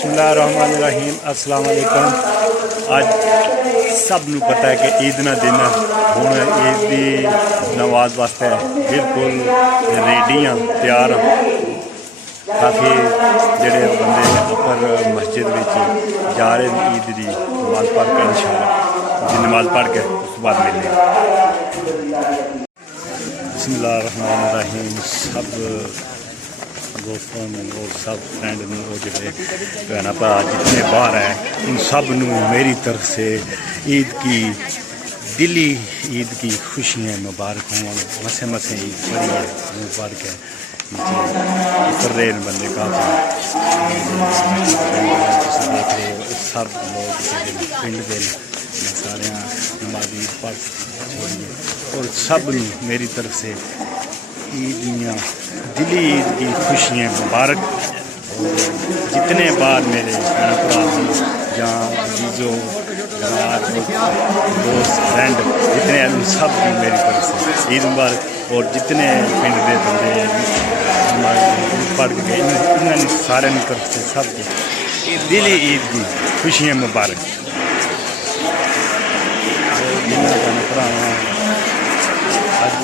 बिस्मिल्लाहिर्रहमानिर्रहीम अस्सलाम वालेकुम। अज सब नूं पता है कि ईद ना दिन हुण ईद की नमाज वास्ते बिल्कुल रेडी हाँ, तैयार हाँ। काफ़ी जोड़े बंदे अपर मस्जिद में जा रहे हैं ईद की नमाज पढ़ के इंशाअल्लाह जी नमाज पढ़ के उस बाद मिलने। बिस्मिल्लाहिर्रहमानिर्रहीम। सब दोस्तों और सब फ्रेंड वो जोड़े भैन भरा जितने बाहर हैं इन सब नूं मेरी तरफ से ईद की दिली ईद की खुशियाँ मुबारक हों। मसे मसे ईद पढ़ी है मुँह पढ़ के कर रहे हैं बंदे काफ़ी देख रहे हो। सब लोग पिंड के सारे नमाजी पढ़ छोड़िए और सब मेरी तरफ से ईद दियाँ दिली ईद की खुशियाँ मुबारक। और जितने बार मेरे भैन भरा जहाँ जीजो दोस्त फ्रेंड जितने हैं सब की मेरी तरफ से ईद मुबारक। और जितने पिंड के बंदे पढ़ के गए इन्होंने सारे तरफ से सब की दिली ईद की खुशियाँ मुबारक। जिन्हें भैन भरा अज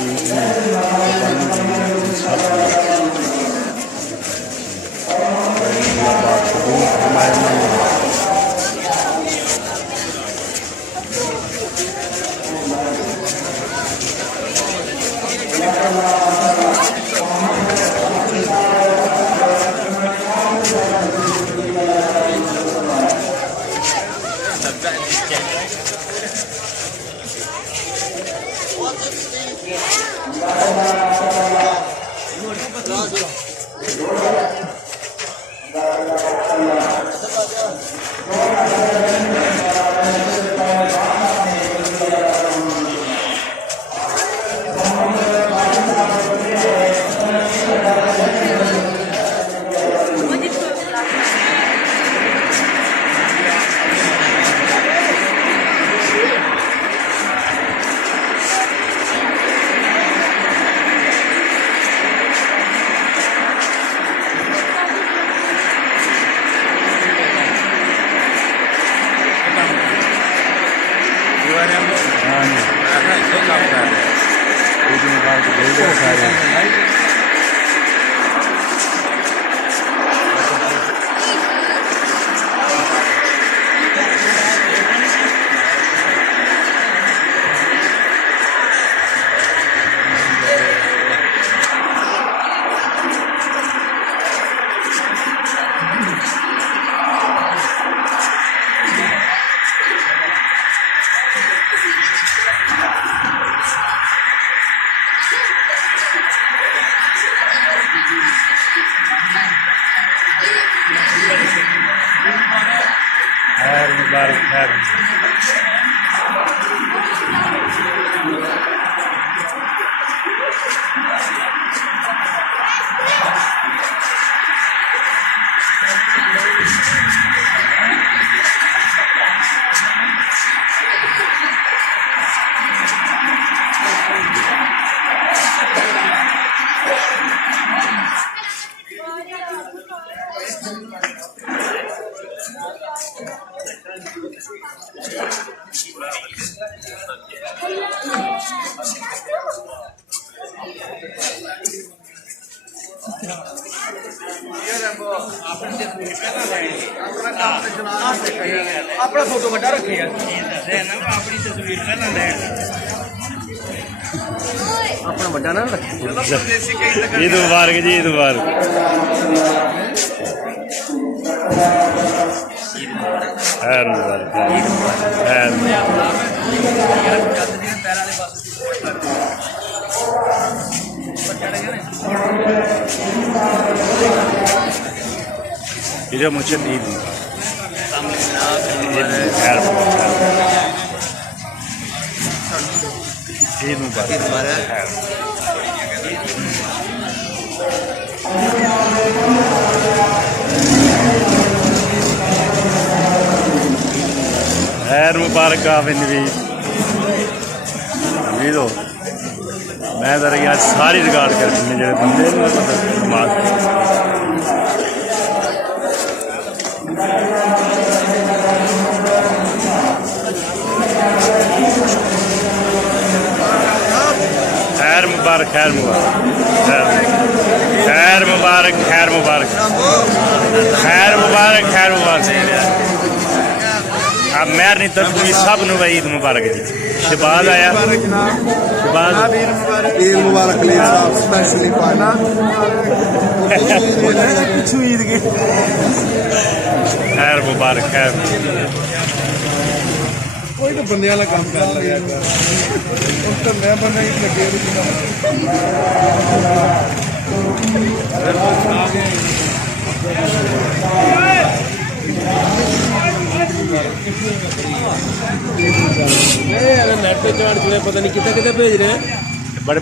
मुबारक खैर अपना फोटो बड़ा रखे अपनी तस्वीर अपना बड़ा ना ईद मुबारक जी ईद मुबारक। खैर मुबारक खैर ये मुझे ईद ईद मुबारक। खैर मुबारक आप नवीद नवीदो मैं जरा यार सारी रिकॉर्ड कर जो बंदे नमाज خیر مبارک خیر مبارک خیر مبارک خیر مبارک خیر مبارک اب مہر نہیں ترجمی سب نو عید مبارک جی شہباز آیا شہباز عید مبارک علی صاحب اسپیشلی پانا پچھو عید کی خیر مبارک خیر کوئی تو بندے والا کام کر لگا اس تو میں بندہ ہی لگے نیٹ پہ چڑھ کے پتہ نہیں کتنے کتنے بھیج رہے ہیں بڑے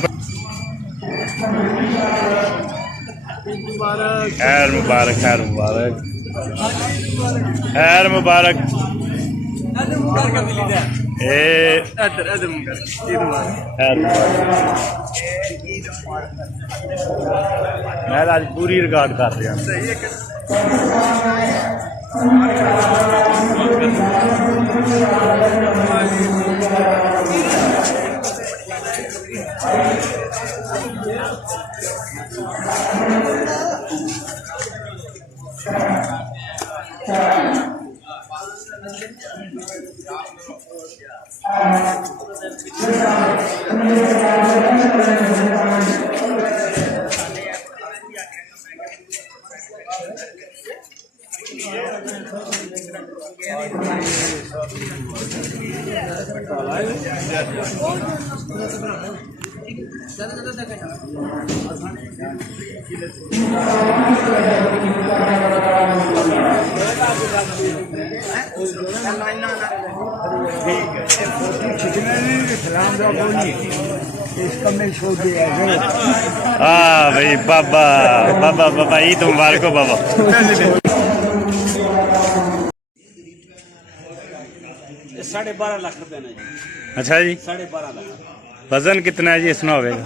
خیر مبارک خیر مبارک خیر مبارک میں آج پوری ریکارڈ کر رہا ہاں بھائی بابا بابا بابا عید مبارک ہو بابا ساڑھے 12 لاکھ روپے نا جی اچھا جی 12.5 لاکھ وزن کتنا ہے جی اس میں ہوئے گا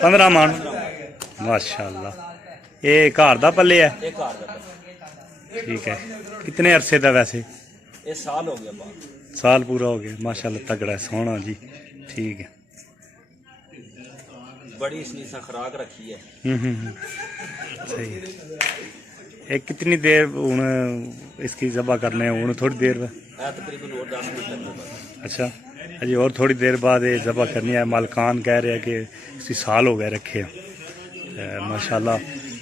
15 من ماشاء اللہ یہ گھر دا پلے ہے ایک ہار کا ٹھیک ہے کتنے عرصے دا ویسے یہ سال ہو گیا بعد سال پورا ہو گیا ماشاء اللہ تگڑا ہے سونا جی ٹھیک ہے بڑی اس نے خوراک رکھی ہے صحیح ہے ایک کتنی دیر اس کی ذبح کرنے ہیں تھوڑی دیر تقریباً اور 10 منٹ لگنے بعد اچھا جی اور تھوڑی دیر بعد یہ ذبح کرنی ہے مالکان کہہ رہے ہیں کہ اسی سال ہو گئے رکھے ماشاء اللہ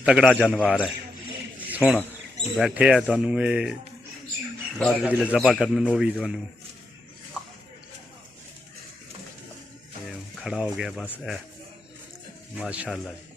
تگڑا جانور ہے سونا بیٹھے ہے تمہیں یہ بعد میں جلے ذبح کرنے وہ بھی تمہیں کھڑا ہو گیا بس ماشاء اللہ جی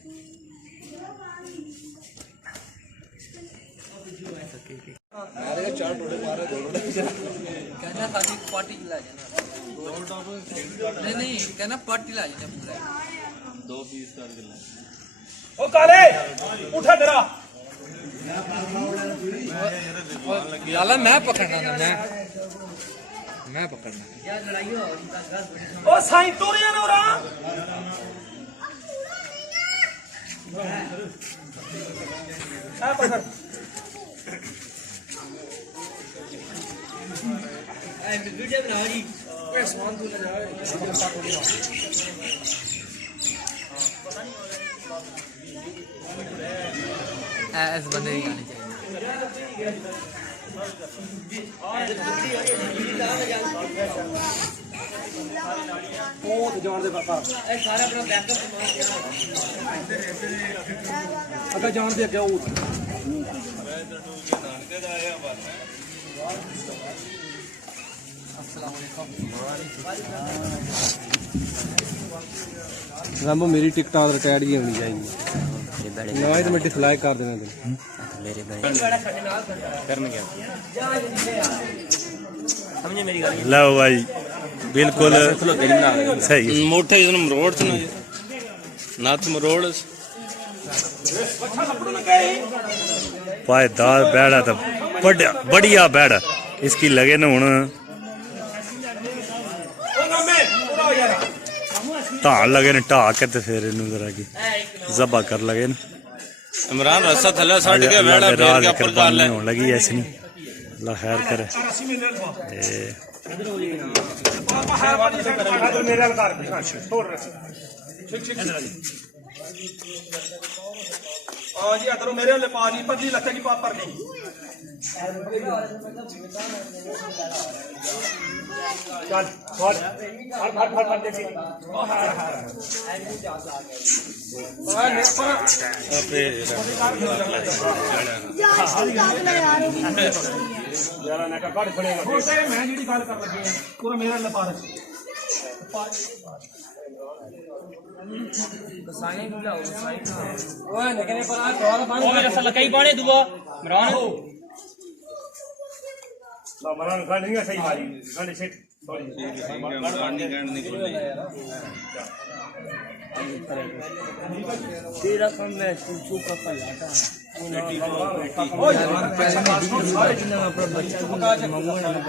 میں پکڑنا میں پکڑنا ایس بندے ہی آنے چاہیے جان دے کیا رامبو میری ٹکٹ ریٹائر ہی ہونی چاہیے نہ تو میں ڈسلائی کر دینا لو بھائی بالکل صحیح موٹے مروڑ نت مروڑ پائیدار بیڑ ہے تو بڑھیا بیڑ اس کی لگے نا ہوں ٹھان لگے نا ٹھا کے تو پھر ذرا کی ذبح کر لگے نا عمران رسا تھلے سٹ کے بیڑا راز قربانی ہونے لگی ایسے نہیں اللہ خیر کرے ਮੇਰੇ ਨਾਲ ਕਰ ਛੋੜ ਰੱਖ ਹਾਂ ਜੀ ਅਦਰੋਂ ਮੇਰੇ ਵਾਲੇ ਪਾ ਲਈ ਪਰਲੀ ਲੱਖੇ ਦੀ ਪਾ ਪਰ ਨਹੀਂ ਚੱਲ ਫੜ ਦੇਖੀ ਮੈਂ ਜਿਹੜੀ ਗੱਲ ਕਰ ਲੱਗੀ ਆ ਪੂਰਾ ਮੇਰਾ ਲਪਾਰ ਕਈ ਬਾਣੇ ਦੁਆ ਮਰਾਨ ਮਰਾਨ ਗੰਢ ਨਹੀਂ ਸਹੀ ਮਾਰੀ ਗੰਢ ਛੇਟ ਥੋੜੀ तेरा काम में चूचू का पलाटा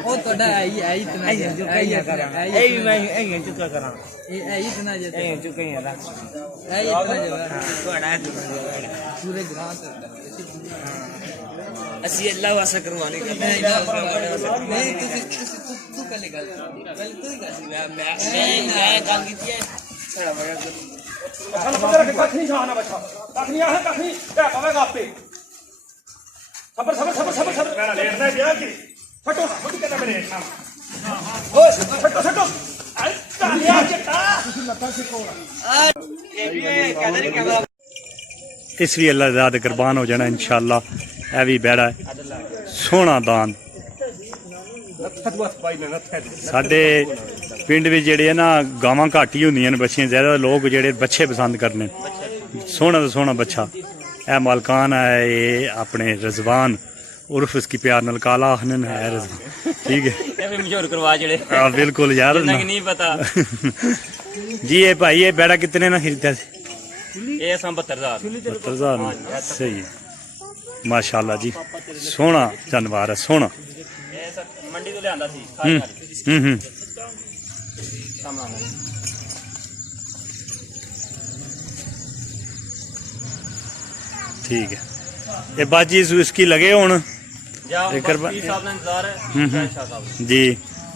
ਉਹ ਤੁਹਾਡਾ ਹੈ ਹੀ ਇਤਨਾ ਜੋ ਕਈ ਕਰਾਂ ऐ मैं ऐ चुका करा ਇਹ ਇਤਨਾ ਜੋ ऐ चुका ही रहा ਹੈ ਇਤਨਾ ਜੋ थोड़ा ਪੂਰੇ ਗ੍ਰਾਮ ਤੇ ਅਸੀਂ ਅੱਲਾਹ ਵਾਸਾ ਕਰਵਾਣੇ ਨਹੀਂ ਤੁਸੀਂ ਤੂੰ ਕੱਲੇ ਗੱਲ ਤੂੰ ਹੀ ਕਰ ਮੈਂ ਗੱਲ ਕੀਤੀ ਹੈ ਸਾਡਾ ਬੜਾ ਚੱਲ ਪਤਾ ਕਿ ਕੱਖ ਨਹੀਂ ਖਾਣਾ ਬੱਚਾ ਕੱਖ ਨਹੀਂ ਆਹ ਕੱਖ ਨਹੀਂ ਤੇ ਪਵੇਗਾ ਆਪੇ ਸਬਰ ਮੇਰਾ ਲੇਟਦਾ ਵਿਆਹ ਕੀ ਫਟੋ ਫੁੱਟ ਕੇ ਮੇਰੇ ਨਾਮ ਓਏ ਫਟੋ ਆਈ ਤਾਲਿਆ ਚਟਾ ਤੁਸੀਂ ਲੱਤਾਂ ਸਿੱਖੋਗਾ ਇਹ ਵੀ ਕਹਿੰਦਾ ਨਹੀਂ ਕਹਿੰਦਾ ਇਸ ਵੀ ਅੱਲਾ ਦਾ ਕੁਰਬਾਨ ਹੋ ਜਾਣਾ ਇਨਸ਼ਾਅੱਲਾ ਇਹ ਵੀ ਬੈੜਾ ਹੈ ਸੋਹਣਾ ਦਾਨ ਸਾਡੇ ਪਿੰਡ ਵਿੱਚ ਜਿਹੜੇ ਆ ਨਾ ਗਾਵਾਂ ਘੱਟ ਹੀ ਹੁੰਦੀਆਂ ਨੇ ਬੱਚੀਆਂ ਜ਼ਿਆਦਾ ਲੋਕ ਜਿਹੜੇ ਬੱਚੇ ਪਸੰਦ ਕਰਨੇ ਸੋਹਣਾ ਤੋਂ ਸੋਹਣਾ ਬੱਚਾ ਇਹ ਮਾਲਕਾਨ ਹੈ ਇਹ ਆਪਣੇ ਰਜ਼ਵਾਨ ਉਰਫ इसकी प्यार नाल काला आखने है रज़वान ठीक है ਇਹ ਵੀ ਮਸ਼ਹੂਰ ਕਰਵਾ ਜਿਹੜੇ हाँ बिल्कुल यार ਜਿੰਨਾ ਕਿ ਨਹੀਂ ਪਤਾ जी ये भाई ये बेड़ा कितने ना खरीदा सी ਇਹ ਅਸਾਂ 72000 72000 सही है माशाल्लाह जी सोहना जानवर है सोहना ਇਹ ਮੰਡੀ ਤੋਂ ਲਿਆਂਦਾ ਸੀ ਸਾਹਮਣੇ ठीक है ये बाजी इसकी लगे हुन ਜਾਂ ਇਹ ਕਰਵਾ- ਪੀਰ ਸਾਹਿਬ ਦਾ ਇੰਤਜ਼ਾਰ ਹੈ ਸ਼ਾਹ ਸਾਹਿਬ जी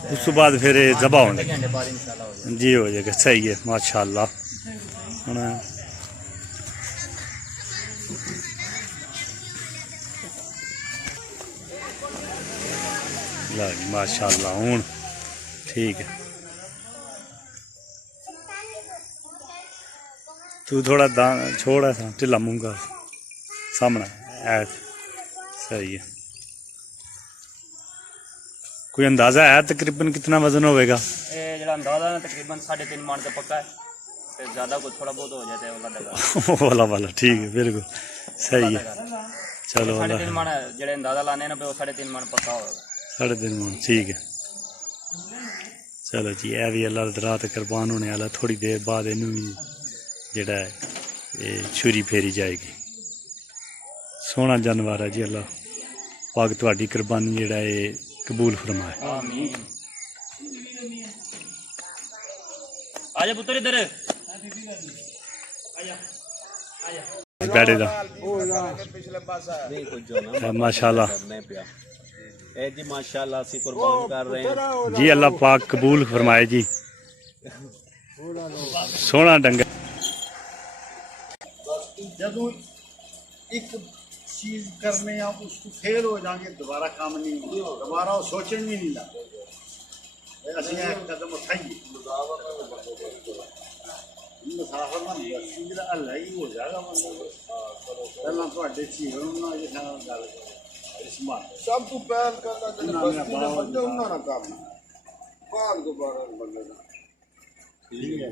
उस तो बाद फिर जबा होने ਘੰਟੇ ਬਾਅਦ ਇਨਸ਼ਾਅੱਲਾ ਹੋ ਜਾਏਗਾ जी हो जाएगा सही है माशाल्लाह हुन ला जी माशाल्लाह हुन ठीक है तू थोड़ा दान छोड़ ऐसा ढिला मुंह कर सामने सही है कोई अंदाजा है तकरीबन कितना वजन होगा ਇਹ ਜਿਹੜਾ ਅੰਦਾਜ਼ਾ ਹੈ ਤਕਰੀਬਨ 3.5 ਮਣ ਤੇ ਪੱਕਾ ਹੈ ਤੇ ਜ਼ਿਆਦਾ ਕੋਈ ਥੋੜਾ ਬਹੁਤ ਹੋ ਜਾਏ ਤੇ ਉਹਦਾ ਦੇਗਾ वाला वाला ठीक है बिल्कुल सही है चलो वाला 3.5 ਮਣ ਜਿਹੜੇ ਅੰਦਾਜ਼ਾ ਲਾਣੇ ਨੇ ਉਹ 3.5 ਮਣ ਪੱਕਾ ਹੋਏਗਾ 3.5 मन ठीक है चलो जी यह भी अल्लाह दी रात कुर्बान होने वाला थोड़ी देर बाद इनू भी जेड़ा है ये छुरी फेरी जाएगी सोहना जानवर है जी अल्लाह पाक तुहाडी कुर्बानी जेड़ा है कबूल फरमाए आमीन आजा पुत्र इधर बैठे दा माशाल्लाह जी माशाल्लाह सी कुर्बान कर रहे हैं जी अल्लाह पाक कबूल फरमाए जी सोहना डंगर ਜਦੋਂ ਇੱਕ ਚੀਜ਼ ਕਰਨੇ ਆ ਉਸ ਤੋਂ ਫੇਲ ਹੋ ਜਾਗੇ ਦੁਬਾਰਾ ਕੰਮ ਨਹੀਂ ਹੁੰਦਾ ਦੁਬਾਰਾ ਉਹ ਸੋਚਣ ਵੀ ਨਹੀਂ ਲੱਗਦਾ ਅਸੀਂ ਇੱਕ ਕਦਮ ਉਠਾਈਏ ਮੁਸਾਫਰ ਨਾ ਚੀਜ਼ ਦਾ ਅੱਲਾ ਹੀ ਹੋ ਜਾਏਗਾ ਬੰਦਾ ਪਹਿਲਾਂ ਤੁਹਾਡੇ ਚੀਰੋਂ ਨਾਲ ਜਿਹੜਾ ਗੱਲ ਇਸਮਾਨ ਸਭ ਤੋਂ ਪਹਿਲ ਕਰਦਾ ਜਿਹੜੇ ਬਸਤੀ ਦੇ ਬੰਦੇ ਉਹਨਾਂ ਨਾਲ ਕਰਨਾ ਬਾਹਰ ਦੁਬਾਰਾ ਬੰਦੇ ਨਾਲ ਠੀਕ ਹੈ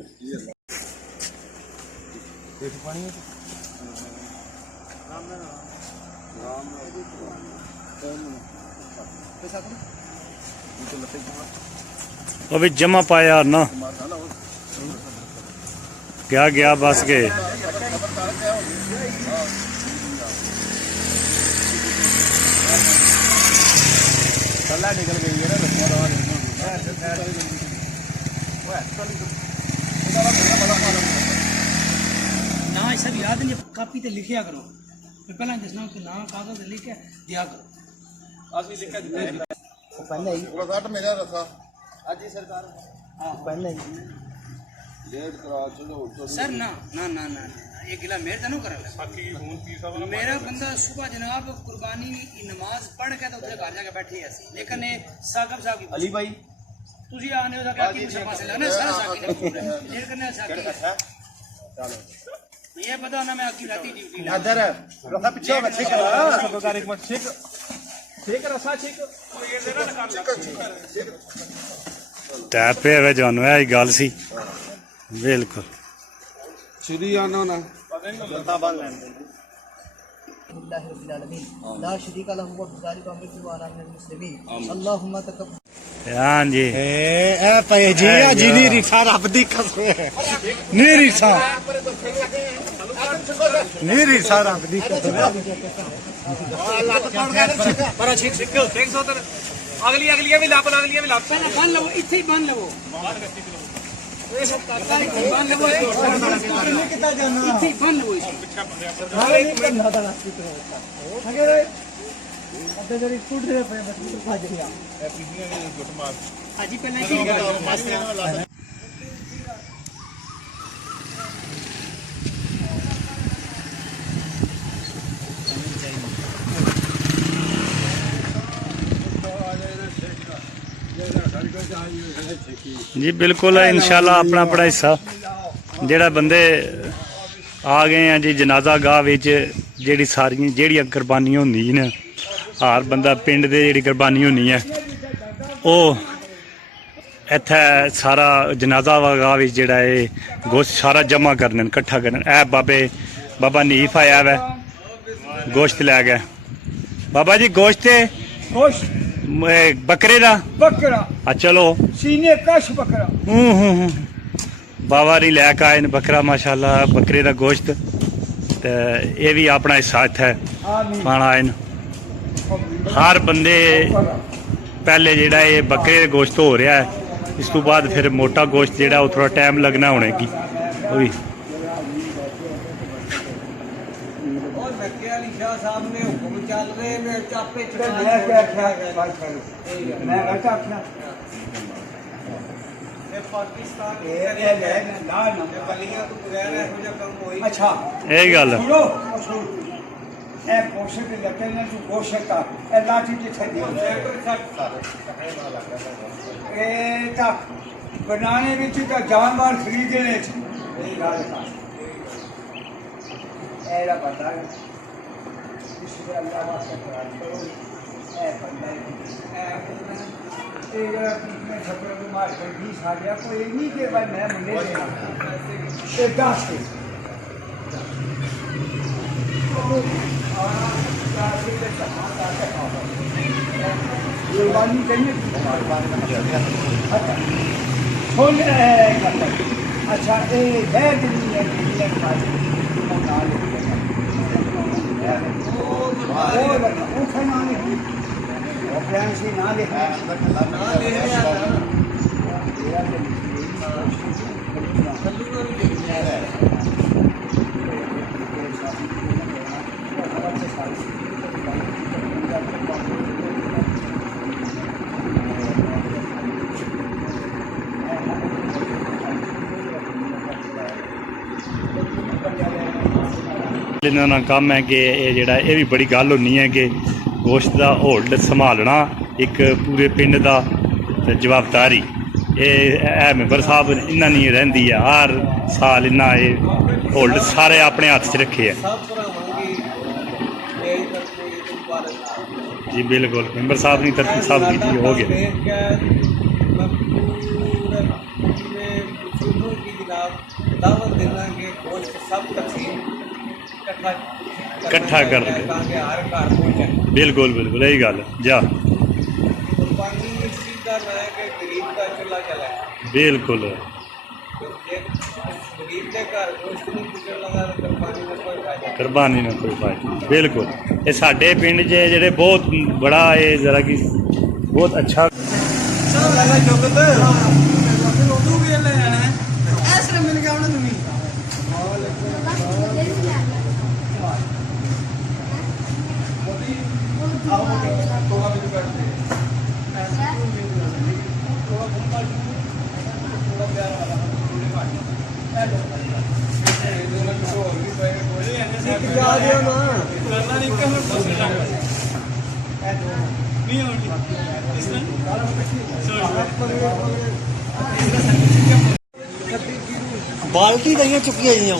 वो भी जमा पाया ना क्या गया बस के ਨਾ ਇਹ ਸਭ ਯਾਦ ਨਹੀਂ ਕਾਪੀ ਤੇ ਲਿਖਿਆ ਕਰੋ ਫਿਰ ਪਹਿਲਾਂ ਜਿਸਨਾ ਕਿ ਨਾਂ ਕਾਗਜ਼ ਤੇ ਲਿਖ ਕੇ ਦਿਆ ਕਰੋ ਉਹ ਕੱਢ ਮੇਰਾ ਰਸਾ ਅੱਜ ਹੀ ਸਰਕਾਰ ਲੇਟ ਕਰਾ ਚਲੋ सर ना ना ना ना ये गिला मेरे तो नहीं करा मेरा बंदा सुबह जनाब कुर्बानी की नमाज पढ़ के तो उधर घर जाके बैठे ऐसे लेकिन ये साकब साहब की ਅਲੀ ਭਾਈ तुझे आने हो जाके किसी पास लेना सारा साकी ने ये करने साकी ये पता ना मैं आपकी राती ड्यूटी ला इधर रखा पीछे बच्चे का सरकार एक मिनट ठीक रसा ठीक ਟੈਪ ਪਿਆ ਵੇ ਤੁਹਾਨੂੰ ਇਹ ਗੱਲ ਸੀ ਬਿਲਕੁਲ ਸ਼ੁਰੂ ਆਨਾ ਨਾ لله رب العالمين لا شريك له وبذلك امرت وانا من المسلمين اللهم تقبل ਹਾਂਜੀ ਇਹ ਪਏ ਜੀ ਆ ਜੀ ਨੀ ਰਿਸਾ ਰੱਬ ਦੀ ਕਸਮ ਨੀ ਰਿਸਾ ਰੱਬ ਦੀ ਕਸਮ पर ठीक ठीक ठीक सो तर अगली अगली भी लाप अगली भी लाप बन लो इथे ही बन लो ये सब करता है बन लो कितना जाना इथे ही बन लो नहीं करना था अगर अबे जरी फुट दे पे बस भाज गया हाजी पहले की गल ਜੀ ਬਿਲਕੁਲ ਇਨਸ਼ਾਅੱਲਾ ਆਪਣਾ ਆਪਣਾ ਹਿੱਸਾ ਜਿਹੜਾ ਬੰਦੇ ਆ ਗਏ ਆ ਜੀ ਜਨਾਜ਼ਾ ਗਾਹ ਵਿੱਚ ਜਿਹੜੀਆਂ ਕੁਰਬਾਨੀਆਂ ਹੁੰਦੀਆਂ ਨੇ ਹਰ ਬੰਦਾ ਪਿੰਡ ਦੇ ਜਿਹੜੀ ਕੁਰਬਾਨੀ ਹੁੰਦੀ ਹੈ ਉਹ ਇੱਥੇ ਸਾਰਾ ਜਨਾਜ਼ਾ ਗਾਹ ਵਿੱਚ ਜਿਹੜਾ ਇਹ ਗੋਸ਼ਤ ਸਾਰਾ ਜਮ੍ਹਾਂ ਕਰਨ ਇਕੱਠਾ ਕਰਨ ਇਹ ਬਾਬਾ ਨੀਫ ਆਇਆ ਵਾ ਗੋਸ਼ਤ ਲੈ ਗਿਆ ਬਾਬਾ ਜੀ ਗੋਸ਼ਤ ਬੱਕਰੇ ਦਾ बकरा ਆ ਚਲੋ सीने कश बकरा ਬਾਬਾ ਨਹੀਂ ਲੈ ਕੇ ਆਏ ਨੇ ਬੱਕਰਾ ਮਾਸ਼ਾਅੱਲਾ ਬੱਕਰੇ ਦਾ ਗੋਸ਼ਤ ਤੇ ਇਹ ਵੀ ਆਪਣਾ ਹਿੱਸਾ ਇੱਥੇ ਪਾਣਾ ਆਏ ਨੇ ਹਰ ਬੰਦੇ ਪਹਿਲੇ ਜਿਹੜਾ ਇਹ ਬੱਕਰੇ ਦਾ ਗੋਸ਼ਤ ਹੋ ਰਿਹਾ ਹੈ ਇਸ ਤੋਂ ਬਾਅਦ ਫਿਰ ਮੋਟਾ ਗੋਸ਼ਤ ਜਿਹੜਾ ਉਹ ਥੋੜਾ ਟਾਈਮ ਲੱਗਣਾ ਹੋਣਾ ਕੀ ਉਹ ਵੀ और धक्के वाली शाह साहब ने हुक्म चल रहे ने चापे मैं क्या आख्या मैं गलत आख्या पाकिस्तान ना गलियां तो बगैर हो जा कम होई अच्छा ਇਹ ਗੱਲ सुनो ए पोषक लेके ना जो पोषक का ए लाठी किथे दी ए ता बनाने विच का जानवर खरीदने च यही गल है एरा बंदा इसलिए अल्लाह वास्ते करा करो ए बंदा ए जरा में छपरे को मार के 20 आ गया कोई नहीं के भाई मैं मुंडे देना ए 10 के कुर्बानी चाहिए अच्छा ये है ਇਹਨਾਂ ਦਾ ਕੰਮ ਹੈ ਕਿ ਇਹ ਜਿਹੜਾ ਇਹ ਵੀ ਬੜੀ ਗੱਲ ਹੁੰਦੀ ਹੈ ਕਿ ਗੋਸ਼ਤ ਦਾ ਹੋਲਡ ਸੰਭਾਲਣਾ ਇੱਕ ਪੂਰੇ ਪਿੰਡ ਦਾ ਜਵਾਬਦਾਰੀ ਇਹ ਮੈਂਬਰ ਸਾਹਿਬ ਇਹਨਾਂ ਨਹੀਂ ਰਹਿੰਦੀ ਹੈ ਹਰ ਸਾਲ ਇਹਨਾਂ ਇਹ ਹੋਲਡ ਸਾਰੇ ਆਪਣੇ ਹੱਥ 'ਚ ਰੱਖੇ ਆ ਜੀ ਬਿਲਕੁਲ ਮੈਂਬਰ ਸਾਹਿਬ ਨਹੀਂ ਤਰਫੀ ਸਾਹਿਬ ਕੀਤੀ ਹੋ ਗਿਆ दावत देना कि गोश्त सब तकसीम इकट्ठा कर ताकि हर घर पहुंचे बिल्कुल बिल्कुल यही गल जा कुर्बानी इस चीज का ना है कि गरीब का चूल्हा चला है बिल्कुल गरीब के घर गोश्त नहीं पुजन लगा तो कुर्बानी में कोई फायदा कुर्बानी ना कोई फायदा बिल्कुल ये साडे पिंड च जेह्ड़े बहुत बड़ा ये जरा कि बहुत अच्छा बाल्टी नहीं चुकी है ये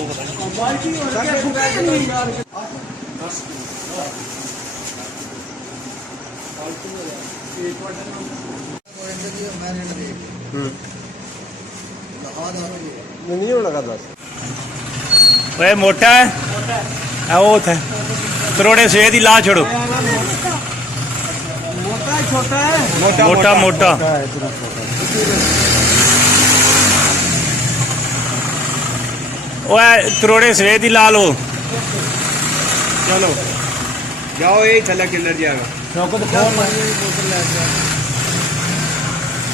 नहीं होना का बस ਓਏ ਮੋਟਾ ਹੈ ਆ ਉਹ ਉੱਥੇ ਕਰੋੜੇ ਸਵੇਰ ਦੀ ਲਾ ਛੋੜੋ मोटा है छोटा है ਮੋਟਾ ਮੋਟਾ ਓਏ ਕਰੋੜੇ ਸਵੇਰ ਦੀ ਲਾ ਲਓ चलो जाओ यही थल्ला किलर जाएगा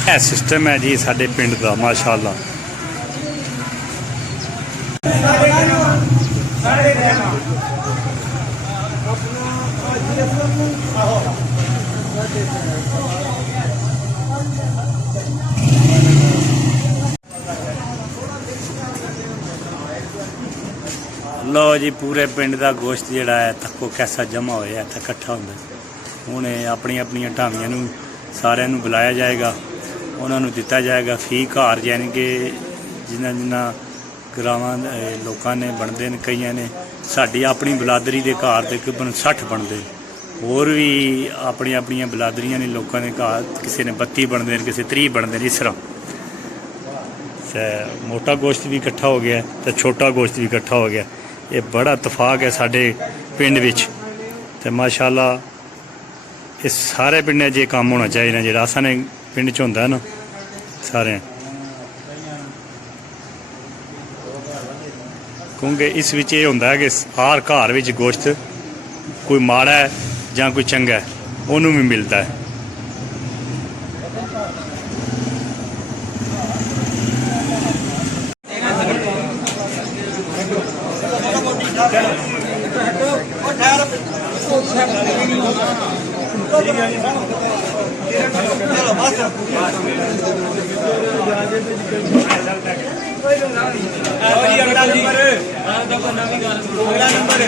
ਇਹ ਸਿਸਟਮ ਹੈ ਜੀ ਸਾਡੇ ਪਿੰਡ ਦਾ ਮਾਸ਼ਾਅੱਲਾ ਲਓ ਜੀ ਪੂਰੇ ਪਿੰਡ ਦਾ ਗੋਸ਼ਤ ਜਿਹੜਾ ਹੈ ਤੱਕੋ ਕੈਸਾ ਜਮਾ ਹੋਇਆ ਇੱਥੇ ਇਕੱਠਾ ਹੁੰਦਾ ਹੁਣ ਇਹ ਆਪਣੀਆਂ ਆਪਣੀਆਂ ਢਾਵੀਆਂ ਨੂੰ ਸਾਰਿਆਂ ਨੂੰ ਬੁਲਾਇਆ ਜਾਏਗਾ ਉਹਨਾਂ ਨੂੰ ਦਿੱਤਾ ਜਾਏਗਾ ਫੀ ਘਰ ਯਾਨੀ ਕਿ ਜਿਨ੍ਹਾਂ ਗਰਾਵਾਂ ਲੋਕਾਂ ਨੇ ਬਣਦੇ ਨੇ ਕਈਆਂ ਨੇ ਸਾਡੀ ਆਪਣੀ ਬਲਾਦਰੀ ਦੇ ਘਰ ਤਕਰੀਬਨ 60 ਬਣਦੇ ਹੋਰ ਵੀ ਆਪਣੀਆਂ ਆਪਣੀਆਂ ਬਲਾਦਰੀਆਂ ਨੇ ਲੋਕਾਂ ਦੇ ਘਰ ਕਿਸੇ ਨੇ 32 ਬਣਦੇ ਨੇ ਕਿਸੇ 30 ਬਣਦੇ ਨੇ ਇਸ ਤਰ੍ਹਾਂ ਤੇ ਮੋਟਾ ਗੋਸ਼ਤ ਵੀ ਇਕੱਠਾ ਹੋ ਗਿਆ ਤੇ ਛੋਟਾ ਗੋਸ਼ਤ ਵੀ ਇਕੱਠਾ ਹੋ ਗਿਆ ਇਹ ਬੜਾ ਇਤਫਾਕ ਹੈ ਸਾਡੇ ਪਿੰਡ ਵਿੱਚ ਤੇ ਮਾਸ਼ਾਅੱਲਾ ਇਹ ਸਾਰੇ ਪਿੰਡਾਂ 'ਚ ਇਹ ਕੰਮ ਹੋਣਾ ਚਾਹੀਦਾ ਜਿਹੜਾ ਸਾਡੇ ਪਿੰਡ 'ਚ ਹੁੰਦਾ ਨਾ ਸਾਰਿਆਂ ਕਿਉਂਕਿ ਇਸ ਵਿੱਚ ਇਹ ਹੁੰਦਾ ਹੈ ਕਿ ਹਰ ਘਰ ਵਿੱਚ ਗੋਸ਼ਤ ਕੋਈ ਮਾੜਾ ਹੈ ਜਾਂ ਕੋਈ ਚੰਗਾ ਹੈ ਉਹਨੂੰ ਵੀ ਮਿਲਦਾ ਹੈ ਅਗਲਾ ਨੰਬਰ